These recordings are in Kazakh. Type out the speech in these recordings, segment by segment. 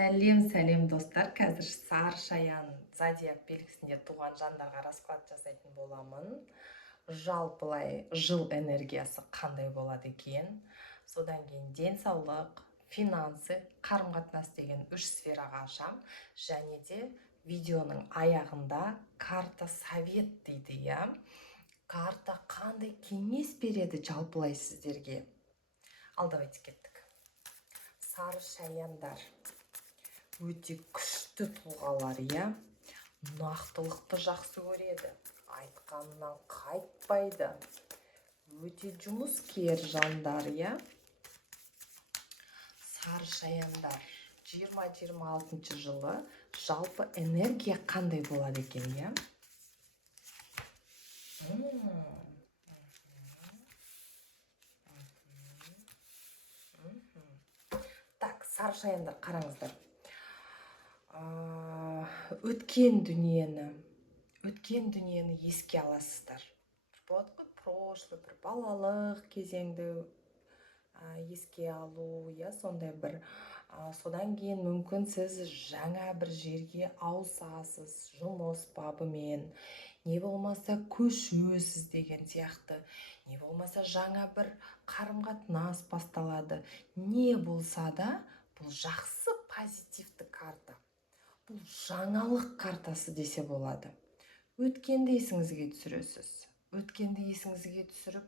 Сәлем достар. Қазір Сары Шаян зодиак белгісінде туған жандарға расклад жасайтын боламын. Жалпылай жыл энергиясы қандай болады екен? Содан кейін денсаулық, финансы, қарым-қатынас деген үш сфераға ашам. Және де видеоның аяғында карта совет дейді, иә? Карта қандай кеңес береді жалпылай сіздерге? Ал давайте кеттік. Сары Шаяндар өте күшті тұлғалар, иә? Нақтылықты жақсы көреді, айтқанынан қайтпайды. Өте жұмыскер жандар, иә? Сары Шаяндар 2026 жылы жалпы энергия қандай болады екен, иә? Так, Сары Шаяндар, қараңыздар. Өткен дүниені еске аласыздар. Болады ғой, прошлый, бір балалық кезеңді еске алу, иә, сондай бір. Содан кейін мүмкін сіз жаңа бір жерге ауысасыз, жұмыс бабымен, не болмаса көшесіз деген сияқты, не болмаса жаңа бір қарым-қатынас басталады. Не болса да, бұл жақсы позитивті карта. Бұл жаңалық картасы десе болады. Өткенді есіңізге түсіресіз. Өткенді есіңізге түсіріп,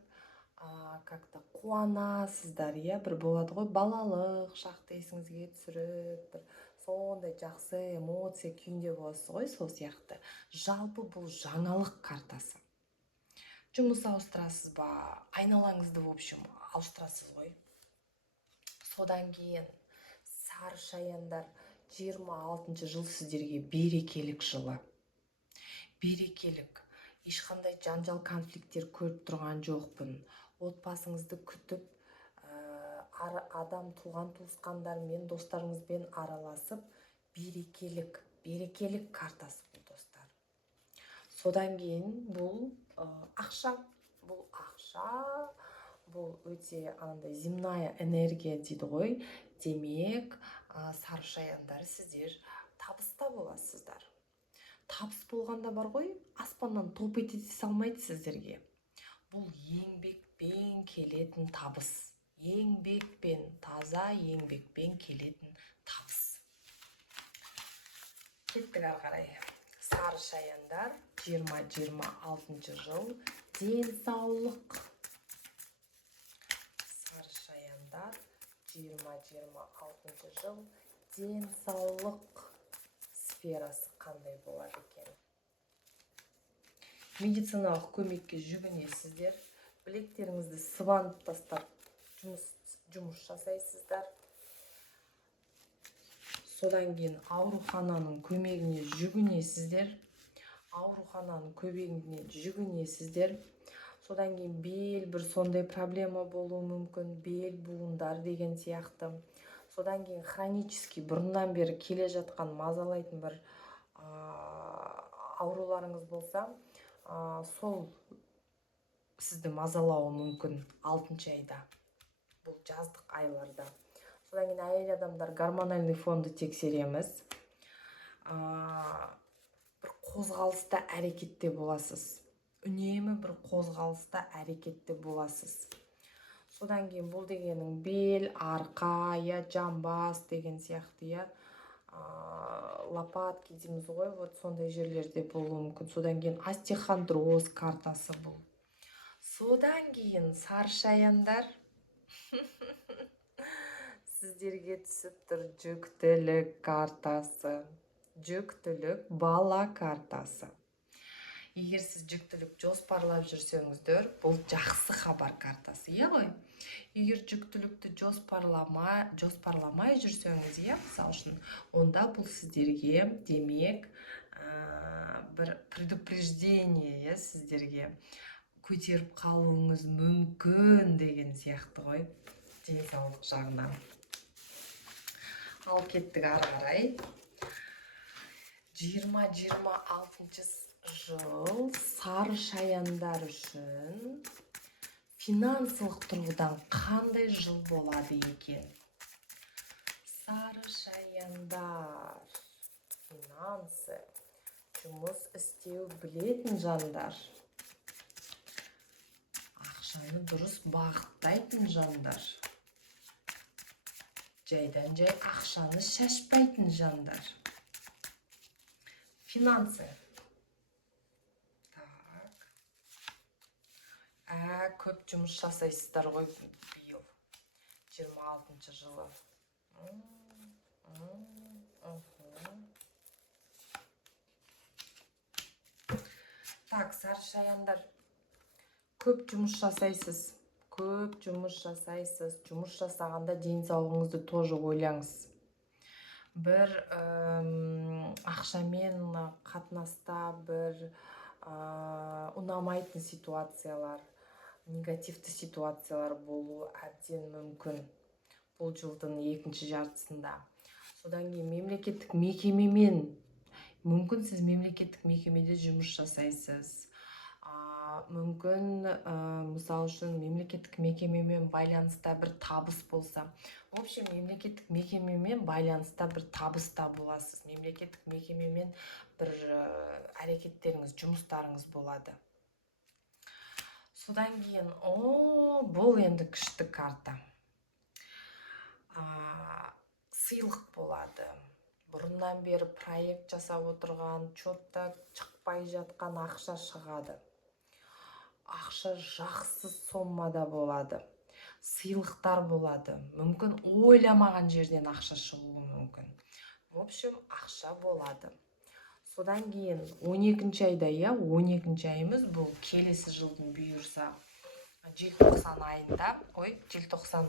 как-то қуанасыздар, иә? Бір болады ғой, балалық шақты есіңізге түсіріп, бір сондай жақсы эмоция күйінде боласыз ғой, сол сияқты. Жалпы бұл жаңалық картасы. Жұмыс ауыстырасыз ба, айналаңызды, в общем, ауыстырасыз ғой. Содан кейін Сары Шаяндар 26 жыл сіздерге берекелік жылы. Берекелік. Ешқандай жанжал конфликттер көріп тұрған жоқпын. Отбасыңызды күтіп, адам туған туысқандармен, достарыңызбен араласып, берекелік картасы бұл, достар. Содан кейін бұл ақша. Бұл өте земная энергия дейді ғой. Демек, Сары Шаяндар, сіздер табыста боласыздар. Табыс болғанда бар ғой, аспаннан топ ете салмайды сіздерге. Бұл еңбекпен келетін табыс. Таза еңбекпен келетін табыс. Кеттік ары қарай. Сары Шаяндар 2026 жыл денсаулық. Сары Шаяндар 2026 жыл денсаулық сферасы қандай болады екен? Медициналық көмекке жүгінесіздер, білектеріңізді сыбанып тастап жұмыс жасайсыздар. Содан кейін аурухананың көмегіне жүгінесіздер. Содан кейін бел бір сондай проблема болуы мүмкін, бел буындар деген сияқты. Содан кейін хронический бұрыннан бері келе жатқан мазалайтын бір ауруларыңыз болса, сол сізді мазалауы мүмкін 6 айда. Бұл жаздық айларда. Содан кейін әйел адамдар гормональный фонды тексереміз. Бір қозғалыста әрекетте боласыз. Үнемі бір қозғалыста әрекетте боласыз. Содан кейін бұл дегенің бел, арқа, жамбас деген сияқты, лопатки дейміз ғой, вот сондай жерлерде болуы мүмкін. Содан кейін остеохондроз картасы бұл. Содан кейін Сары Шаяндар сіздерге түсіп тұр жүктілік картасы. Жүктілік бала картасы. Егер сіз жүктілік жоспарлап жүрсеңіздер, бұл жақсы хабар картасы, иә ғой? Егер жүктілікті жоспарламай жүрсеңіз, мысалы үшін, онда бұл сіздерге демек бір предупреждение, сіздерге көтеріп қалуыңыз мүмкін деген сияқты ғой, денсаулық жағынан. Ал кеттік ары қарай. 2026 жыл Сары Шаяндар үшін финансылық тұрғыдан қандай жыл болады екен? Сары шаяндар. Финансы. Жұмыс істеу білетін жандар. Ақшаны дұрыс бағыттайтын жандар. Жайдан жай ақшаны шашпайтын жандар. Финансы. Так. Көп жұмыс жасайсыздар ғой биыл. 26 жылы. Так, сары шаяндар. Көп жұмыс жасайсыз. Жұмыс жасағанда денсаулығыңызды тоже ойлаңыз. Бір ақшамен қатынаста бір ұнамайтын ситуациялар, негативті ситуациялар болу әбден мүмкін бұл жылдың екінші жартысында. Содан кейін мемлекеттік мекемемен, мүмкін сіз мемлекеттік мекемеде жұмыс жасайсыз. Мүмкін, мысал үшін, мемлекеттік мекемемен байланыста бір табыс болса. В общем, мемлекеттік мекемемен байланыста бір табыс табыласыз. Мемлекеттік мекемемен бір әрекеттеріңіз, жұмыстарыңыз болады. Содан кейін, бұл енді күшті карта. Сыйлық болады. Бұрыннан бері проект жасап отырған, чотта шықпай жатқан ақша шығады. Ақша жақсы соммада болады. Сыйлықтар болады. Мүмкін ойламаған жерден ақша шығуы мүмкін. В общем, ақша болады. Содан кейін 12 айда, 12 айымыз бұл келесі жылдың бұйырса желтоқсан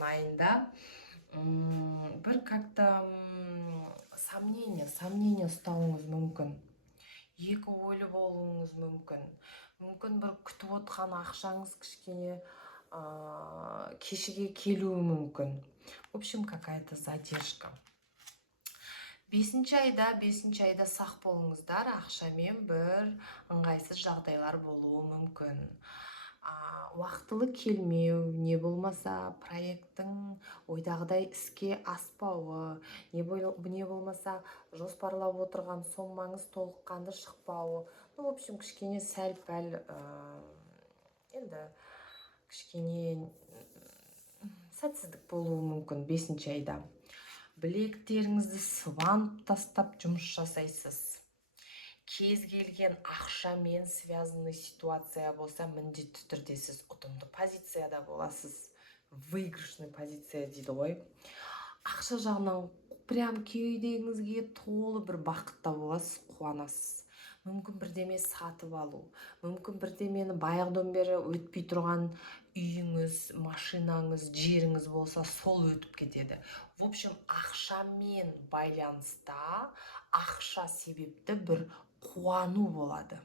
айында бір как-то сомнение ұстауыңыз мүмкін. Екі ойлы болуыңыз мүмкін. Мүмкін бір күтіп отқан ақшаңыз кішкене кешіге келуі мүмкін. В общем, какая-то задержка. 5 айда сақ болыңыздар, ақшамен бір ыңғайсыз жағдайлар болуы мүмкін. Уақытылы келмеу, не болмаса проекттің ойдағыдай іске аспауы, не болмаса жоспарлап отырған соммаңыз толыққанды шықпауы. В общем, кішкене сәл-пәл енді кішкене сәтсіздік болуы мүмкін 5 айда. Білектеріңізді сыбанып тастап жұмыс жасайсыз. Кез келген ақшамен связанный ситуация болса, міндетті түрде сіз ұтымды позицияда боласыз. Выигрышный позиция дейді ғой. Ақша жағынан прям кеудеңізге толы бір бақытта боласыз, қуанасыз. Мүмкін бірдеме сатып алу, мүмкін бірдемені баяғыдан бері өтпей тұрған үйіңіз, машинаңыз, жеріңіз болса, сол өтіп кетеді. В общем, ақшамен байланыста, ақша себепті бір қуану болады.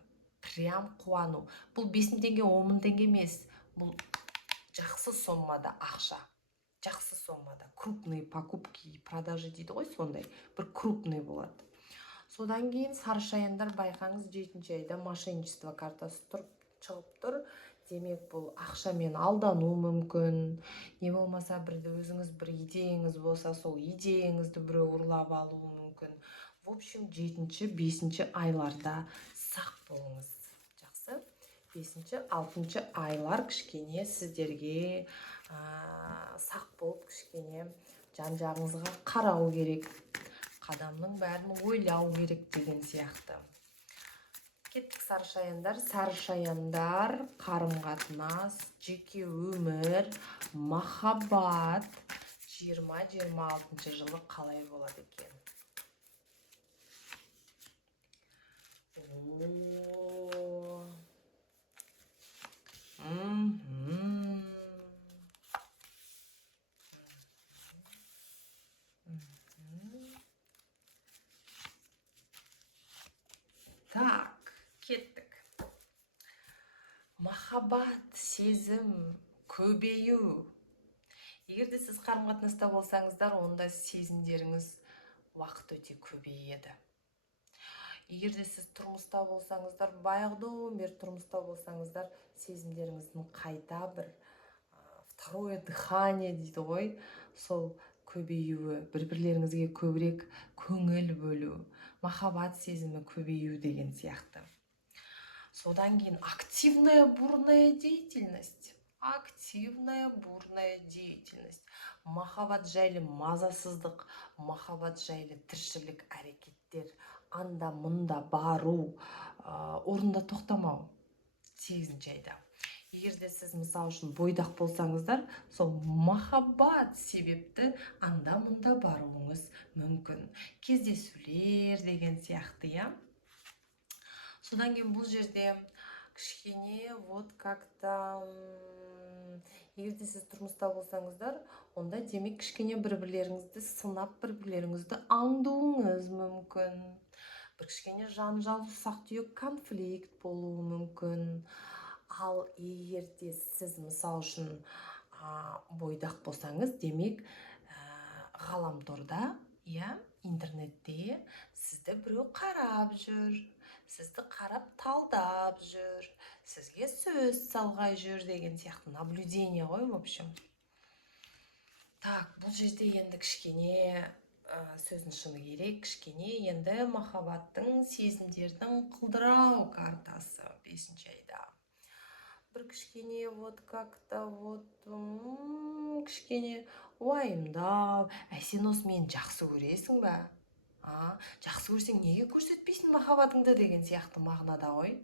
Прям қуану. Бұл 5.000 теңге, 10.000 теңге емес. Бұл жақсы соммада ақша. Жақсы соммада. Крупные покупки, продажи дейді ғой, сондай. Бір крупный болады. Содан кейін сары шаяндар байқаңыз 7 айда мошенничество картасы шығып тұр. Демек, бұл ақшамен алдану мүмкін. Не болмаса өзіңіз бір идеяңыз болса, сол идеяңызды біреу ұрлап алуы мүмкін. В общем, 7-5 айларда сақ болыңыз. Жақсы. 5-6 айлар кішкене сіздерге сақ болып, кішкене жан-жағыңызға қарау керек. Қадамның бәрін ойлау керек деген сияқты. Кеттік сары шаяндар. Сары шаяндар, қарым-қатынас, жеке өмір, махаббат 20-26 жылы қалай болады екен? Так, кеттік. Махаббат, сезім, көбею. Егерде сіз қарым-қатынаста болсаңыздар, онда сезімдеріңіз уақыт өте көбейеді. Егерде сіз тұрмыста болсаңыздар, баяғыдан бері тұрмыста болсаңыздар, сезімдеріңіздің қайта бір второе дыхание дейді ғой, сол көбеюі, бір-бірлеріңізге көбірек көңіл бөлу, махаббат сезімі көбею деген сияқты. Содан кейін активная бурная деятельность. Активная бурная деятельность. Махаббат жайлы мазасыздық, махаббат жайлы тіршілік әрекеттер, анда мұнда бару, орында тоқтамау. 8-ші айда. Егерде сіз мысал үшін бойдақ болсаңыздар, сол махаббат себепті анда мұнда баруыңыз мүмкін. Кездесулер деген сияқты, я. Содан кейін бұл жерде кішкене вот как-то егерде сіз тұрмыста болсаңыздар, онда демек кішкене бір-бірлеріңізді сынап, бір-бірлеріңізді аңдуыңыз мүмкін. Бір кішкене жанжал, ұсақ-түйек конфликт болуы мүмкін. Ал егерде сіз мысал үшін бойдақ болсаңыз, демек ғаламторда, интернетте сізді біреу қарап жүр, сізді қарап талдап жүр, сізге сөз салғай жүр деген сияқты наблюдение ғой, в общем. Так, бұл жерде енді кішкене сөздің шыны керек, кішкене енді махаббаттың, сезімдердің құлдырау картасы 5-ші айда. Бір кішкене вот как-то вот кішкене уайымдау, сен осы мені жақсы көресің бе? Жақсы көрсең неге көрсетпейсің махаббатыңды деген сияқты мағынада ғой.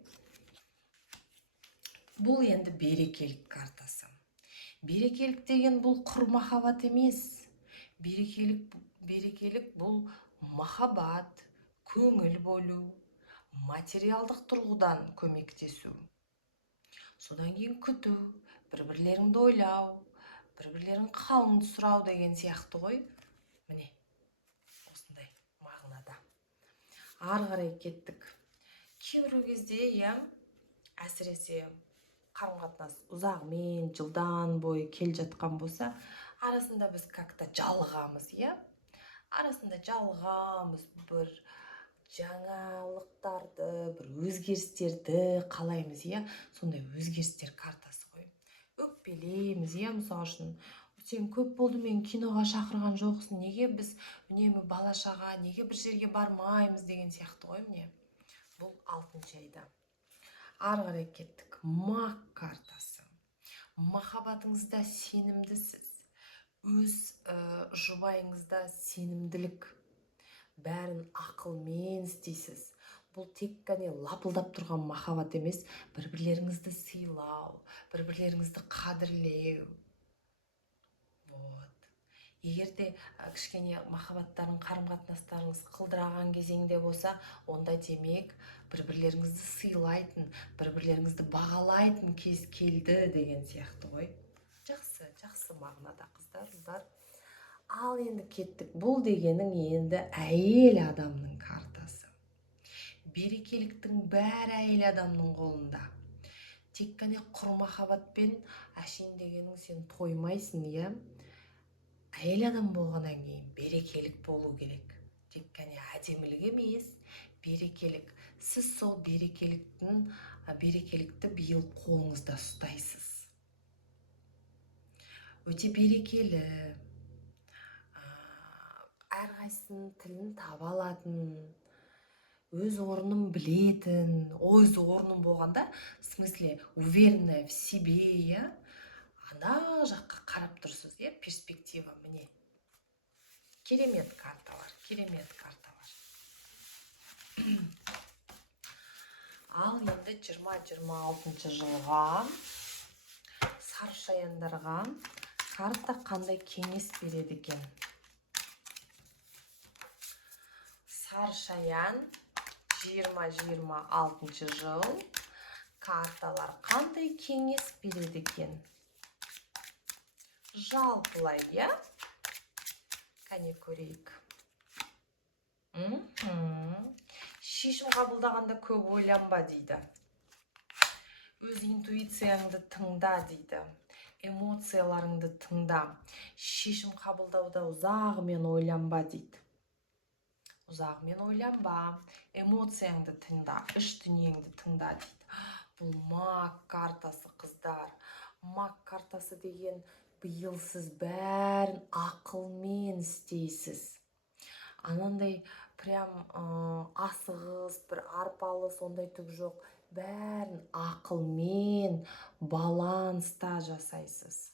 Бұл енді берекелік картасы. Берекелік деген бұл құр махаббат емес. Берекелік бұл махаббат, көңіл бөлу, материалдық тұрғыдан көмектесу. Содан кейін күту, бір-бірлеріңді ойлау, бір-бірлерің қалын сұрау деген сияқты ғой. Міне, осындай мағынада. Ары қарай кеттік. Кейбір кезде, әсіресе қарым-қатынас ұзағымен, жылдан бойы кел жатқан болса, арасында біз как-то жалығамыз, Арасында жалығамыз, бір жаңалықтарды, бір өзгерістерді қалаймыз, Сондай өзгерістер картасы ғой. Өкпелейміз, мысал үшін. Сен көп болды, мен киноға шақырған жоқсың, неге біз үнемі балашаға, неге бір жерге бармаймыз деген сияқты ғой, міне. Бұл 6-ші айда. Ары қарай кеттік. Маг картасы. Махаббатыңызда сенімдісіз. Өз жұбайыңызда сенімділік. Бәрін ақылмен істейсіз. Бұл тек қана лапылдап тұрған махаббат емес, бір-бірлеріңізді сыйлау, бір-бірлеріңізді қадірлеу. Егерде кішкене махаббаттарың, қарым-қатынастарыңыз қылдыраған кезеңде болса, онда демек бір-бірлеріңізді сыйлайтын, бір-бірлеріңізді бағалайтын кез келді деген сияқты ғой. Жақсы мағынада қыздар. Ал енді кеттік. Бұл дегенің енді әйел адамның картасы. Берекеліктің бәрі әйел адамның қолында. Тек қана құр махаббатпен әшейін дегенің сен тоймайсың, Әйел адам болғаннан кейін берекелік болу керек. Тек қана әдемілік емес, берекелік. Сіз сол берекелікті биыл қолыңызда ұстайсыз. Өте берекелі, әрқайсының тілін таба алатын, өз орнын білетін, өз орным болғанда, в смысле, уверенная в себе, ана жаққа қарап тұрсыз, перспектива, міне. Керемет карталар. Ал енді 2026 жылға сарышаяндарға карта қандай кеңес береді екен? Сарышаян 2026 жыл карталар қандай кеңес береді екен? Жалпылай, Кәне көрейік. Шешім қабылдағанда көп ойланба дейді. Өз интуицияңды тыңда дейді. Эмоцияларыңды тыңда. Шешім қабылдауда ұзағымен ойланба дейді. Ұзағымен ойланба. Эмоцияңды тыңда. Іш дүниеңді тыңда дейді. Бұл маг картасы, қыздар. Маг картасы деген Биыл сіз бәрін ақылмен істейсіз. Анандай прям асығыс, бір арпалы сондай түк жоқ. Бәрін ақылмен, баланста жасайсыз.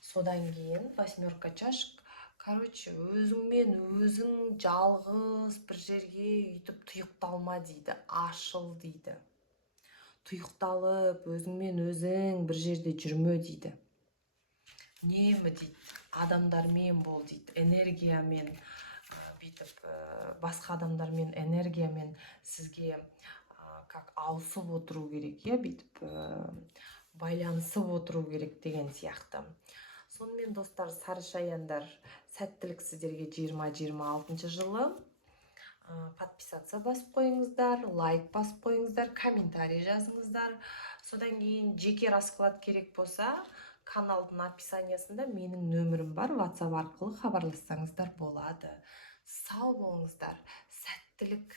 Содан кейін восьмерка чашек. Короче, өзіңмен өзің жалғыз бір жерге үйтіп тұйықталма дейді, ашыл дейді. Тұйықталып, өзіңмен өзің бір жерде жүрме дейді. Немі дейді, адамдармен бол дейді, энергиямен бүйтіп басқа адамдармен энергиямен сізге как ауысып отыру керек, бүйтіп байланысып отыру керек деген сияқты. Сонымен достар, сары шаяндар, сәттілік сіздерге 2026 жылы. Подписаться басып қойыңыздар, лайк басып қойыңыздар, комментарий жазыңыздар. Содан кейін жеке расклад керек болса, каналдың описаниясында менің нөмірім бар, WhatsApp арқылы хабарлассаңыздар болады. Сау болыңыздар, сәттілік.